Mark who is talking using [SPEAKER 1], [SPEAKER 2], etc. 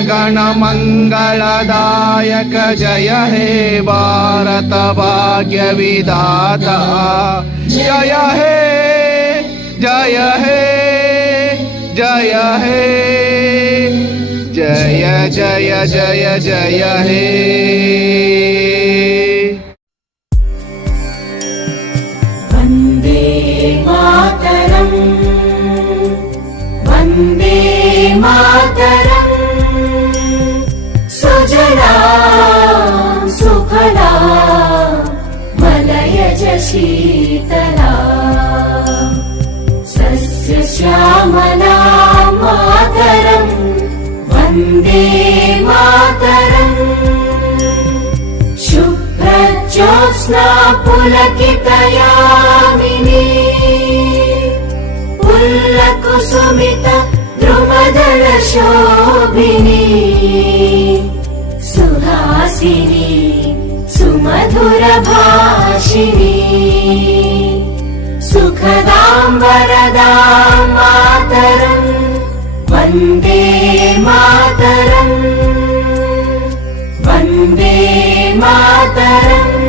[SPEAKER 1] गण मङ्गलदायक जय हे भारत भाग्य विधाता जय हे जय हे जय हे, जय जय जय जय हे।
[SPEAKER 2] मातरम्, वंदे मातरम्। मलयज शीतला सस्य श्यामला मातरम् वन्दे मातरम्। शुभ्रज्योत्स्ना पुलकितयामिनी पुल्लकुसुमित द्रुमदल शोभिनी सुहासिनी सुमधुर भाषिणी सुखदां वरदां मातरम् वन्दे मातरम् वन्दे मातरम्